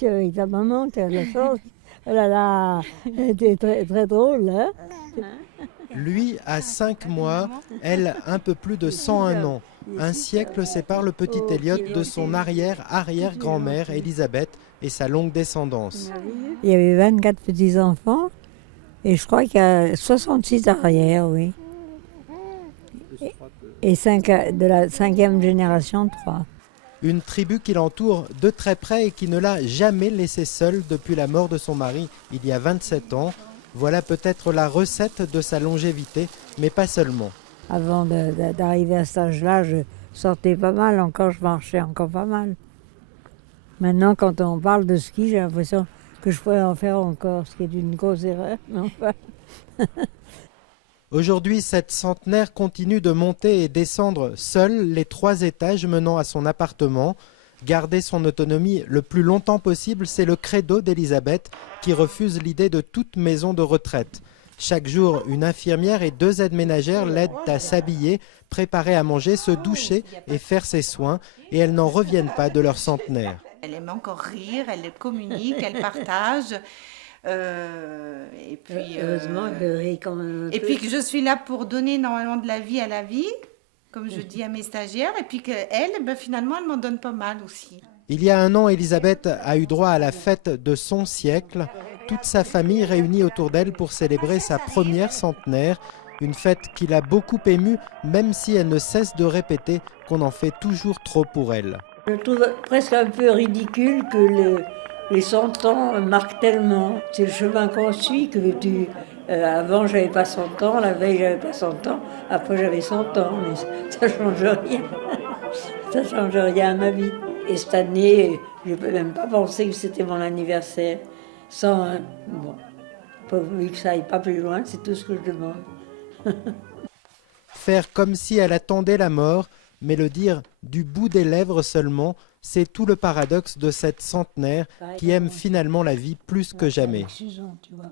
Tu es avec ta maman, tu as de la chance. Oh là là, c'était très, très drôle, hein? Lui a 5 mois, elle un peu plus de 101 ans. Un siècle sépare le petit Elliot de son arrière-arrière-grand-mère Elisabeth et sa longue descendance. Il y avait 24 petits-enfants et je crois qu'il y a 66 arrières, oui. Et 5 de la 5e génération, 3. Une tribu qui l'entoure de très près et qui ne l'a jamais laissée seule depuis la mort de son mari il y a 27 ans. Voilà peut-être la recette de sa longévité, mais pas seulement. Avant d'arriver à cet âge-là, je sortais pas mal encore, je marchais encore pas mal. Maintenant, quand on parle de ski, j'ai l'impression que je pourrais en faire encore, ce qui est une grosse erreur. Mais enfin. Aujourd'hui, cette centenaire continue de monter et descendre seule les 3 étages menant à son appartement. Garder son autonomie le plus longtemps possible, c'est le credo d'Elisabeth qui refuse l'idée de toute maison de retraite. Chaque jour, une infirmière et 2 aides ménagères l'aident à s'habiller, préparer à manger, se doucher et faire ses soins. Et elles n'en reviennent pas de leur centenaire. Elle aime encore rire, elle communique, elle partage. Et puis, heureusement que rit quand même un et peu. puis que je suis là pour donner normalement de la vie à la vie, comme je dis à mes stagiaires. Et puis qu'elle, finalement, elle m'en donne pas mal aussi. Il y a 1 an, Elisabeth a eu droit à la fête de son siècle. Toute sa famille réunie autour d'elle pour célébrer sa première centenaire. Une fête qui l'a beaucoup émue, même si elle ne cesse de répéter qu'on en fait toujours trop pour elle. Je trouve presque un peu ridicule que les 100 ans marquent tellement. C'est le chemin qu'on suit que tu... avant, j'avais pas 100 ans, la veille, j'avais pas 100 ans, après, j'avais 100 ans, mais ça change rien. Ça change rien à ma vie. Et cette année, je ne peux même pas penser que c'était mon anniversaire. 101, bon, vu que ça n'aille pas plus loin, c'est tout ce que je demande. Faire comme si elle attendait la mort, mais le dire du bout des lèvres seulement, c'est tout le paradoxe de cette centenaire qui aime finalement la vie plus que jamais. Susan, tu vois.